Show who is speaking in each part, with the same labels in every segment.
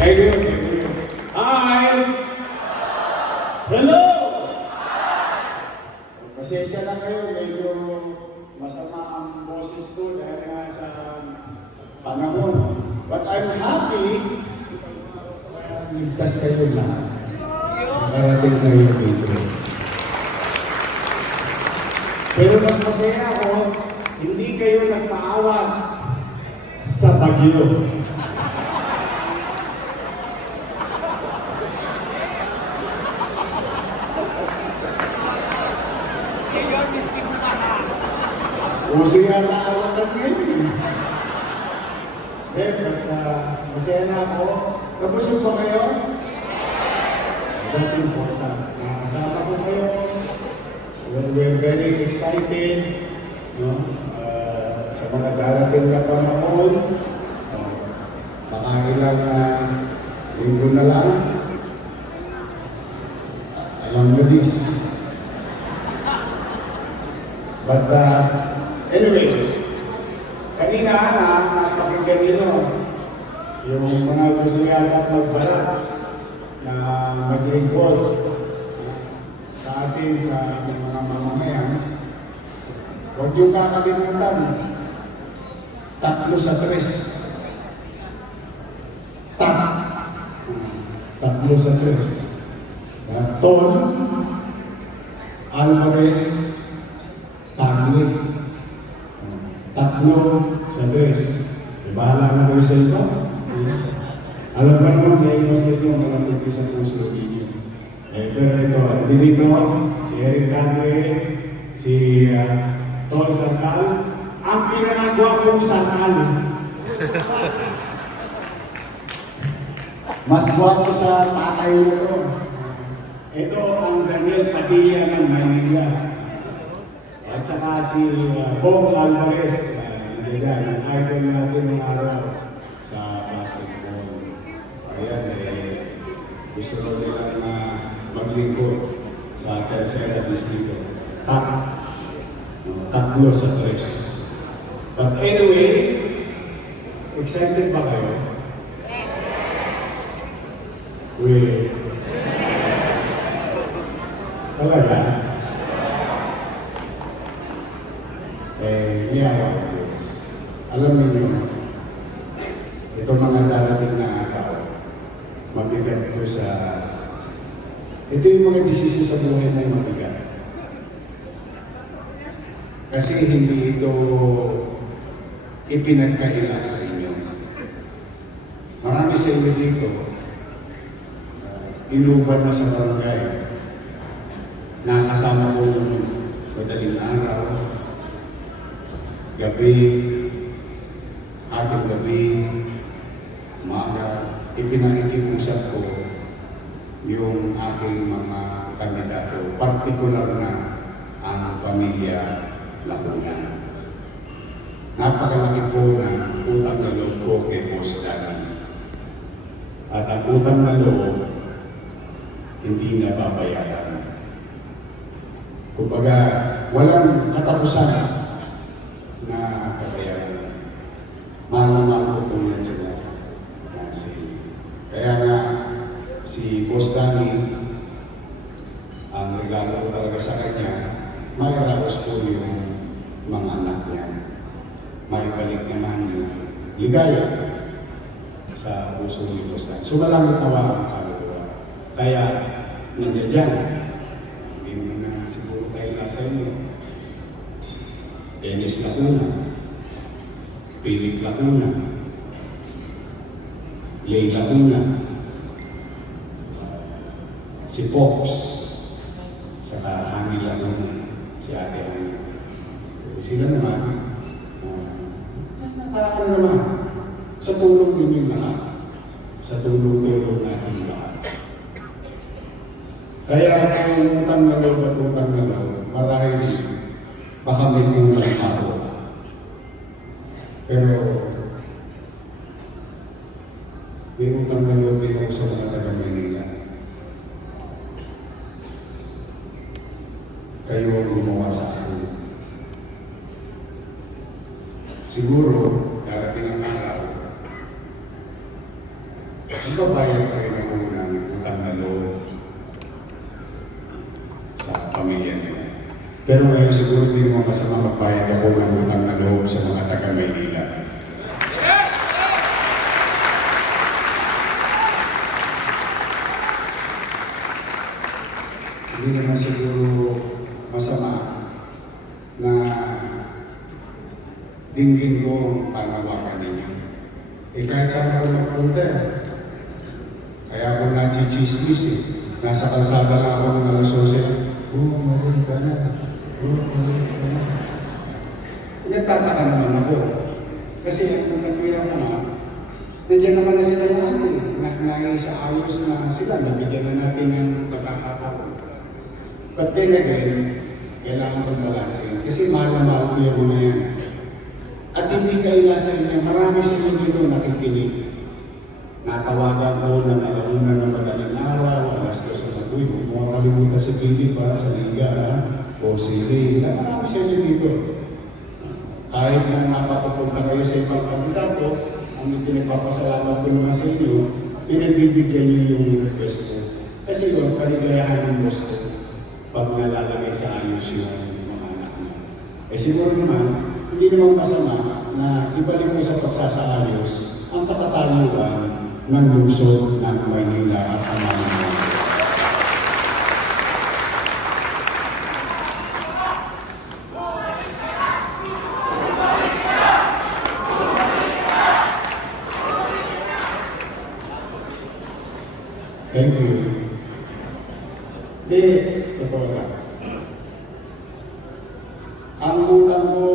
Speaker 1: Thank you. Hi! Hello! Pasensya na kayo, medyo masama ang boses ko dahil nga sa panahon. But I'm happy ligtas kayo lahat. Nakarating kayo dito. Pero mas masaya ako, hindi kayo nagpaawat sa bagyo. Uso yata awatan ngayon. Eh, but, uh, masaya na ako. Nabusog ba kayo? That's important. Nakasama ko kayo. We're, we're very excited. No? Uh, sa mga darating na panahon. Uh, baka ilang uh, linggo na lang. Alam mo this. But uh, anyway, kanina na napakinggan nyo yung mga gusto yata magbalat na mag-revolt sa atin sa ating mga mamamayan. Huwag yung kakalimutan, tatlo sa tres. Tat. Tatlo sa tres. Ton, Alvarez, Taglit. Tatlo sa tres. E, bahala na kayo sa iba. Alam ba naman may iwas ito mga tugis sa puso. Eh, pero ito, dito si Eric Dagwe, si uh, Tol Sasal, ang pinakagwapong Sasal. Mas gwapo sa tatay niya to. Ito ang Daniel Padilla ng Maynila. At saka si uh, Bong Alvarez, uh, yan, ang idol natin ng araw sa basketball. Ayan, eh, gusto ko nila na maglingkod sa tercera distrito. No, tatlo sa tres. But anyway, excited ba kayo? We, talaga? eh, Diyos. Alam niyo, ito mga darating na araw, mabigat ito sa... Ito yung mga desisyon sa buhay na mabigat. Kasi hindi ito ipinagkaila sa inyo. Marami sa inyo dito, uh, inuban na sa barangay. Nakasama ko madaling araw, gabi, ating gabi, umaga, ipinakikiusap ko yung aking mga kandidato, partikular na ang pamilya Laguna. Napakalaki po na utang na loob ko kay Boss Danny. At ang utang na loob, hindi na babayaran. Kumbaga, walang katapusan na kabayaran. Mahal na mahal ko po yan sila. Kasi, kaya nga, si Boss Danny, ang regalo ko talaga sa kanya, may raos po yung mga anak niya. May balik naman yung ligaya sa puso ni Boss Danny. Sumalangit nawa ang kaluluwa. Kaya, nandiyan dyan. Hindi mo na siguro tayo nasa inyo. Dennis Lacuna, Philip Lacuna, Lay Lacuna, si Fox, saka Hani Lacuna, si Ate Hani. Sila naman, uh, nakakano naman, sa tulong yung lahat, sa tulong tulong natin lahat. Kaya ang utang na loob at utang na loob, marahil baka may kulang ako. Pero, may utang na loob din ako sa mga taga Manila. Kayo ang gumawa sa akin. Siguro, darating ang araw, magbabayad pa rin ako ng utang na loob sa pamilya nila. Pero ngayon siguro hindi mo masama magbayad ako ng utang na loob sa mga taga Maynila. Hindi naman siguro masama na dinggin ko ang panawakan ninyo. Eh kahit saan ako magpunta, kaya ako na-chismis eh. Nasa kalsada lang ako ng alas 12. Oo, oh, magulit ka na. Oh, magulit ka na. Nagtataka naman ako. Kasi ang nagwira ko nga, nandiyan naman na sila lahat eh. Na, naisaayos na sila, nabigyan na natin ng pagkakataon. But then again, kailangan ko balansin. Kasi mahal na mahal ko yung mga yan. At hindi kaila sa inyo, marami sa inyo dito nakikinig. Natawagan ko ng alauna ng madaling araw, alas dos na uy, huwag mo makalimutan si Bibi para sa Liga, ha? o si Ray. Marami sa inyo dito. Kahit na napapapunta kayo sa ibang kandidato, ang pinagpapasalamat ko naman sa inyo, pinagbibigyan niyo yung request ko. Kasi yun, kaligayahan ng boss ko pag nalalagay sa ayos yung mga anak niya. Eh siguro naman, hindi naman masama na ibalik mo sa pagsasaayos ang katatayuan ng lungsod ng Maynila at ang mga mga. Thank you. Di, totoo lang. Ang utang ko,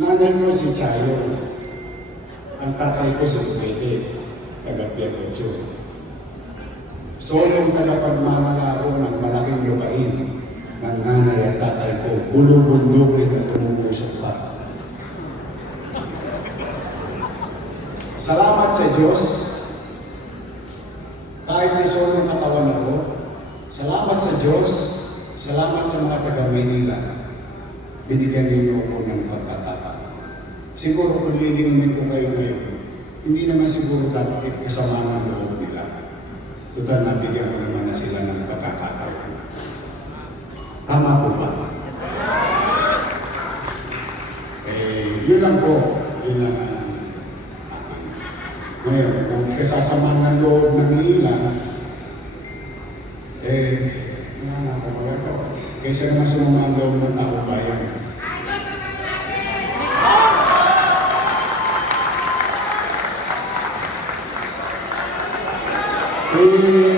Speaker 1: nanay ko si Chayo. Ang tatay ko si Pwede, taga Pietro Solong tagapagmamala ako ng malaking lupain ng nanay at tatay ko, bulubundugin at umubusok pa. Salamat sa Diyos kahit may solo katawan ako, salamat sa Diyos, salamat sa mga taga Manila. Binigyan ninyo ako ng pagkatataon. Siguro kung lilingin ko kayo ngayon, hindi naman siguro dapat kasama ng loob nila. Total, nabigyan ko naman na sila ng pagkakataon. Tama po ba? Kaysa naman sumama ang loob ng tao bayan. I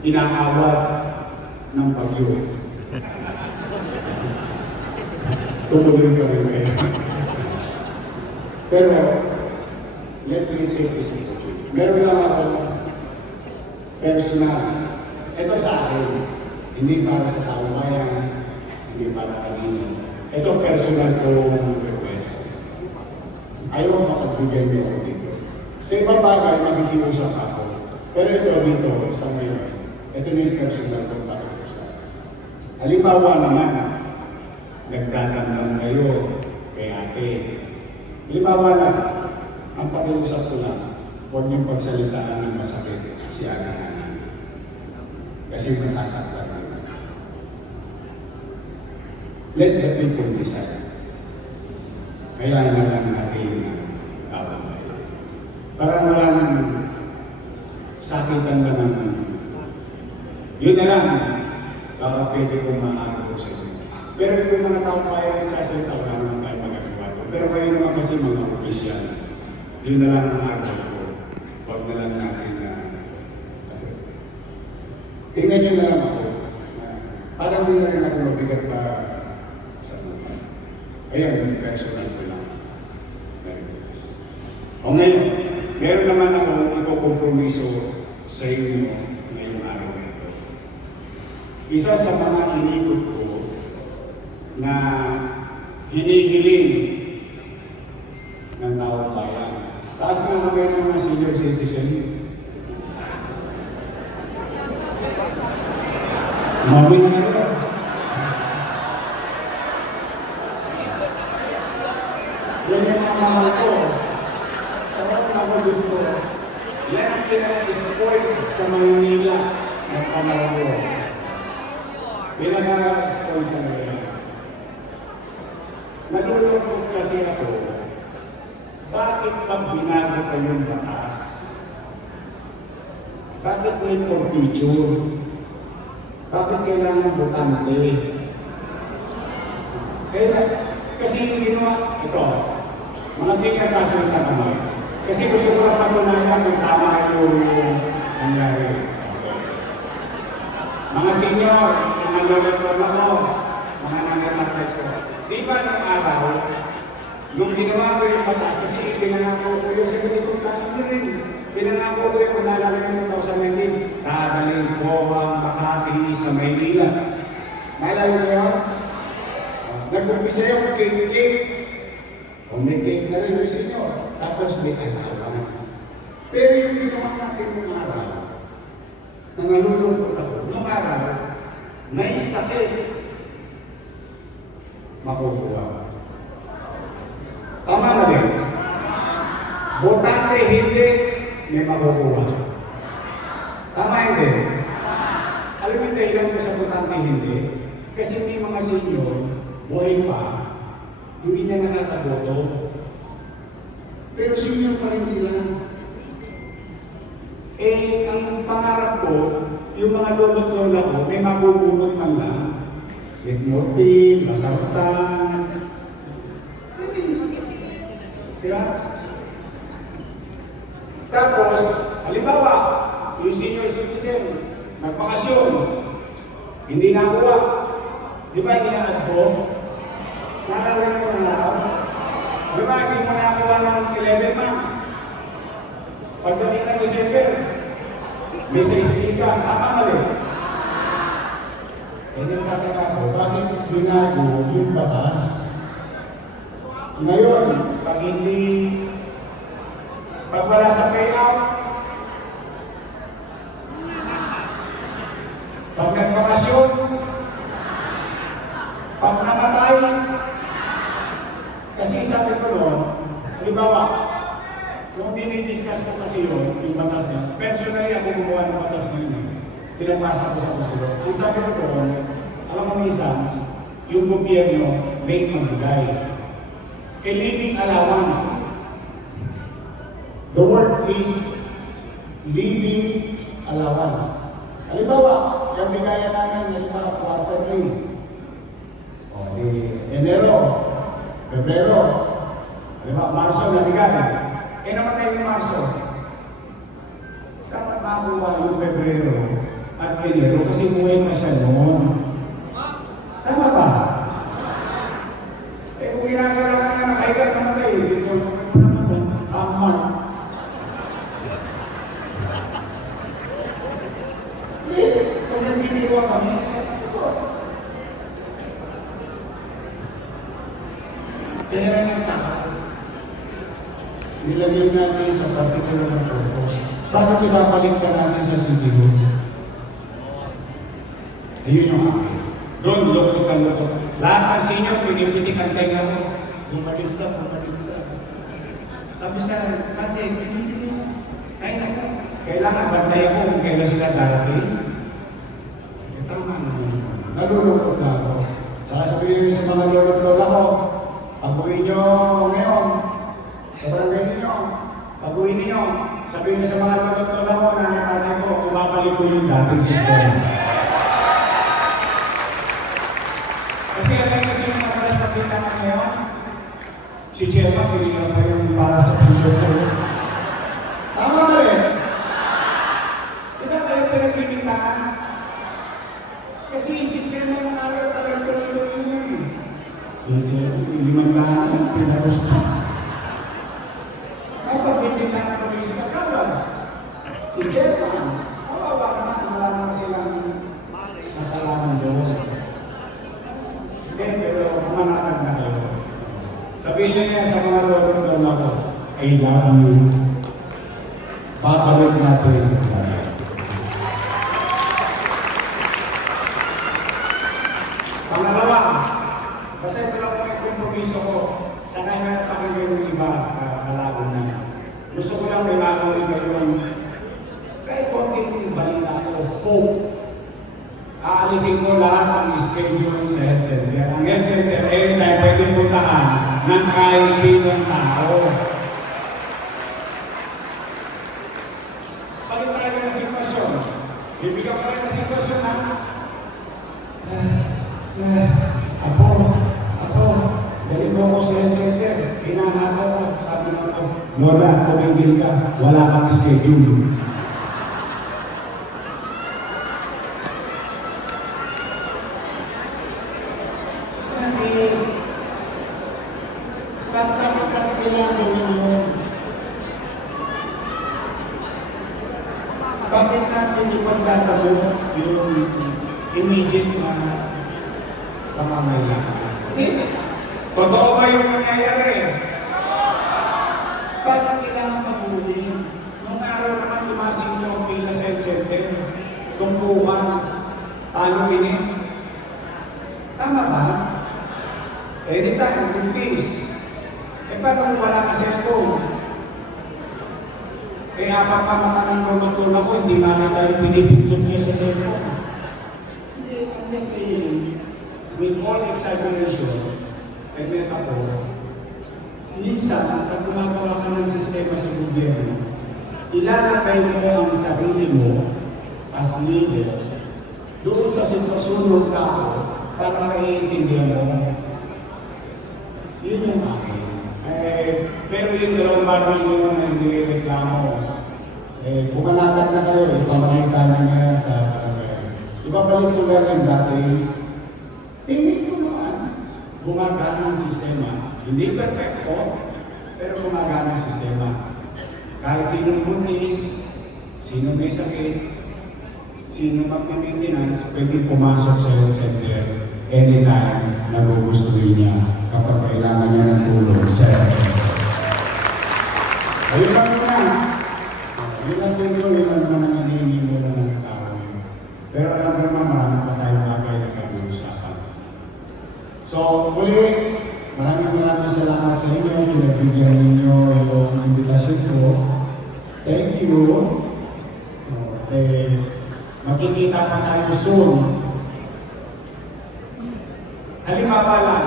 Speaker 1: inaawat ng bagyo. Tumuloy ka rin ngayon. Pero, let me take this opportunity. Meron lang ako personal. Ito sa akin, hindi para sa taong bayan, hindi para kanino. Ito personal kong request. Ayaw makapagbigay niyo ako dito. Sa ibang bagay, makikiusap ako. Pero ito dito, sa ngayon, ito na yung personal kong pakiusap. Halimbawa naman, nagdadamdam kayo kay ate. Halimbawa lang, ang pakiusap ko lang, huwag niyong pagsalitaan ng masakit si anak Kasi masasaktan naman. Let the people decide. Kailangan lang natin tawag. Parang wala nang sakitan na ng yun na lang. Baka pwede kong maano ko sa inyo. Pero yung mga taong kaya rin sasalita, wala naman tayo magagawa ko. Pero kayo naman kasi mga opisyal. Yun na lang ang agaw ko. Huwag na lang natin na Tingnan niyo na lang ako. Parang di na rin ako mabigat pa sa mga. Ayan, yung personal ko lang. Very good. O ngayon, meron naman ako ito kompromiso sa inyo ngayong araw na ito. Isa sa mga inikot ko na hinihiling ng taong bayan. Taas na kami ng mga senior citizen. Mami na kayo. Yan yung mga mahal ko. Pero ako gusto, yan ang pinag-support sa Maynila ng ko. Pinag-support ka na yan. Nalulungkot kasi ako, bakit pag binago pa yung batas, bakit may procedure? Bakit kailangan butante? Kaya, kasi yung ginawa, ito, mga council na naman. Kasi gusto ko na patunayan kung tama yung nangyari. Mga senior, mga lolo mo, mga nangamatay ko. Di ba ng araw, nung ginawa ko yung batas, kasi pinangako ko yung secretary tanong nyo rin. Pinangako ko yung kung naalala yung 2019, dadalhin ko ang Makati sa Maynila. Naalala niyo yun? Nag-umpisa yung cake-cake. Cake na rin yung senyor. Tapos may allowance. Pero yung ginawa natin nung araw, na nalulungkot ako, nung araw, may sakit. Makukuha. Tama na din. Botante hindi, may makukuha. Tama hindi. Alam mo yung dahilan ko sa botante hindi? Kasi may mga senior, buhay pa, hindi na nakakaboto. Pero senior pa rin sila. Eh, ang pangarap ko, yung mga lolo't lola ko, may mabubulot man lang. With morphine, masartan. Diba? Tapos, halimbawa, yung senior citizen, nagpakasyon, hindi nakuha. Di ba hindi na ko? Nalala mo na ako? Di ba hindi mo nakuha ng 11 months? Pagdating ng December, may sa ka, tama mali. Eh, nagtataka ko, bakit binago yung batas? Ngayon, pag hindi, pag wala sa payout, pag nagbakasyon, pag namatay, kasi sabi ko noon, halimbawa, kung dinidiscuss ko kasi yun, yung personally ako gumawa ng batas na yun. Pinapasa ko sa kusuro. Ang sabi ko doon, alam mo minsan, yung gobyerno may magbigay. A living allowance. The word is living allowance. Halimbawa, yung bigayan namin, halimbawa, quarterly. O, di, Enero, Pebrero, halimbawa, Marso na bigay. Eh, namatay yung Marso. Dapat makuha yung Pebrero at Enero kasi buhay pa siya noon. Tama ba? Eh, kung ginagalangan na nakahiga, namatay. Dito, ang Mark. Eh, kung nagbibiwa kami, Pera ng tao. Nilagay natin sa particular na. Bakit ibabalik ka natin sa CGO? Ayun yung akin. Doon, loko ka loko. Lahat ng senior, pinipitik ang tenga mo. Bumalik ka, bumalik ka. Sabi sa pati, pinipitik mo. Kaya na ka. Kailangan bantayan mo kung kailan sila darating. Eh, Tama na. Nalulungkot na ako. Saka sabihin sa mga lolo at lola ko, pag-uwi nyo ngayon, sa barangay ninyo, pag-uwi ninyo, sabihin nyo sa mga lola ko, nanay-nanay ko, bumabalik ko yung dating system. Kasi alam kasi yung madalas nakita ka ngayon, si Chema, pinilang pa yung para sa pension ko. Tama ba rin? Di ba kayo pinagkikitaan? Kasi sistema ng araw talagang tuloy-tuloy yun eh. Si Chema, limang daan, pinagusto. Ay, pag kikitaan ko yung si Kakawa, si Chema, I love you. Babalik natin. Pangalawa, kasi ito lang po yung kompromiso ko. Sa kanya pakinggan yung iba, kalaban na. Gusto ko lang may mamuli kayong kahit konting balita ko, hope. Aalisin ko lahat ang schedule sa center. Ang health center, eh, tayo pwedeng puntahan ng kahit sinong tao. Balik tayo ng sitwasyon. Bibigyan ko tayo ng sitwasyon ha. Ah, Apo, apo, dali mo ako sa health center. Hinahata ko, sabi ko Lola, tumigil ka, wala kang schedule. Bakit? Bakit bakit kailangan gawin yun? Bakit natin ipagtatalo yung immediate na pamamayagan? Hindi. Totoo ba yung nangyayari? Bakit kailangan pafuhin? Nung araw naman tumasing yung pila sa health center, tungkuhan, paluinin. Tama ba? Anytime, buntis. Eh, paano kung wala ka cellphone? Eh, apat pa makanang lumutulak ko, hindi makita yung pinipintot niya sa cellphone. Hindi, I'm just saying, with all exaggeration, and metaphor, minsan, pag gumagawa ka ng sistema sa gobyerno, ilalagay mo ang sarili mo as leader doon ng tao para maiintindihan mo. Yun yung akin. Eh, pero yung dalawang bagay nyo na hindi reklamo, eh, pumanatag na kayo, ipamalitan na niya sa barangay. Ibabalik ko lang yung dati, tingin ko naman, gumagana ang sistema. Hindi perfecto, pero gumagana ang sistema. Kahit sinong buntis, sino may sakit, sino magpa-maintenance, pwede pumasok sa health center anytime na gugustuhin niya kapag kailangan niya ng tulong sa health center. Ayun lang naman. Yun lang din tayo soon. Halimbawa lang,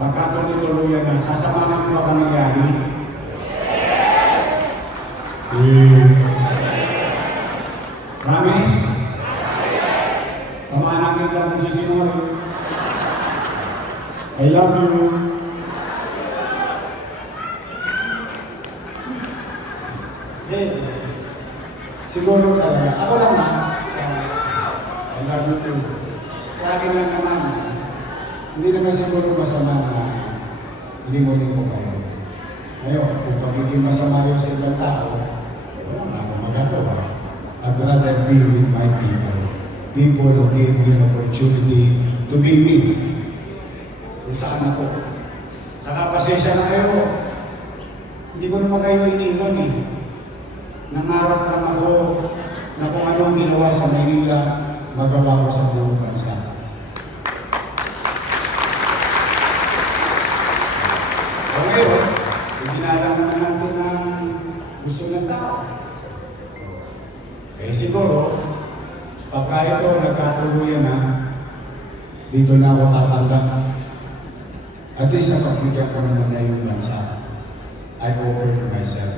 Speaker 1: magkakatutuluyan na, sasamahan ba kami gani? Yes. Promise? Tamaan natin lang ng sisinuri. I love you. Eh, siguro talaga, ako lang ha, sa I love you too. Sa akin lang naman, hindi naman siguro masama na lingunin ko kayo. Ngayon, kung pagiging masama yun sa ibang tao, wala na akong magagawa. I'd rather be with my people. People who gave me an opportunity to be me. Kung saan ako. Saka pasensya na kayo. Hindi ko naman kayo iniwan eh. Nangarap lang ako na kung ano ang ginawa sa Maynila, magawa ko sa buong bansa. O ngayon, iginala naman natin ang gusto ng tao. Eh siguro, pagka ito nagkatuluyan na, dito na ako tatanggap. At least napagbigyan ko naman na yung bansa. I offer myself.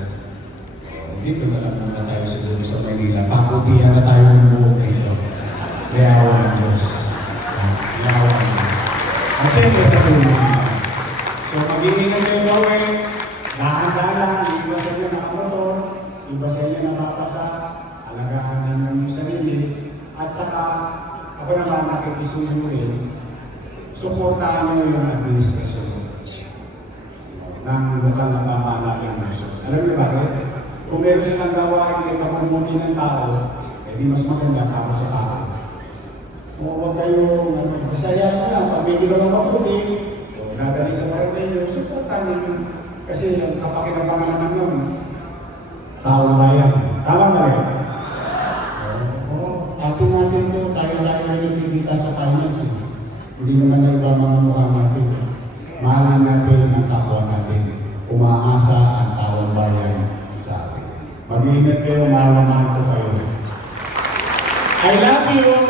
Speaker 1: Dito na lang naman tayo siguro sa Manila. Pakutihan na tayo ng buong dito. Yawa ng Diyos. Yawa ng Diyos. At siyempre sa tulong. So magiging na yung gawin, dahan-dahan, iba sa inyo nakamotor, iba sa inyo napapasa, alagaan ninyo yung sarili, at saka, ako naman nakikisuyo rin, suportahan nyo yung kapagmuti ng tao, eh di mas maganda para sa tao. Kung huwag ano, masaya ka lang, may ginawa mabuti, sa torneo, supportan ninyo. Kasi yung kapakinabangan naman yun, taong bayan. Tama ba rin? Oo. Atin natin to, tayo-tayo na nakikita sa finance. Hindi naman na mga mukha natin. Mahalin natin ang kapwa natin. Kayo, ko kayo. I love you! Ingat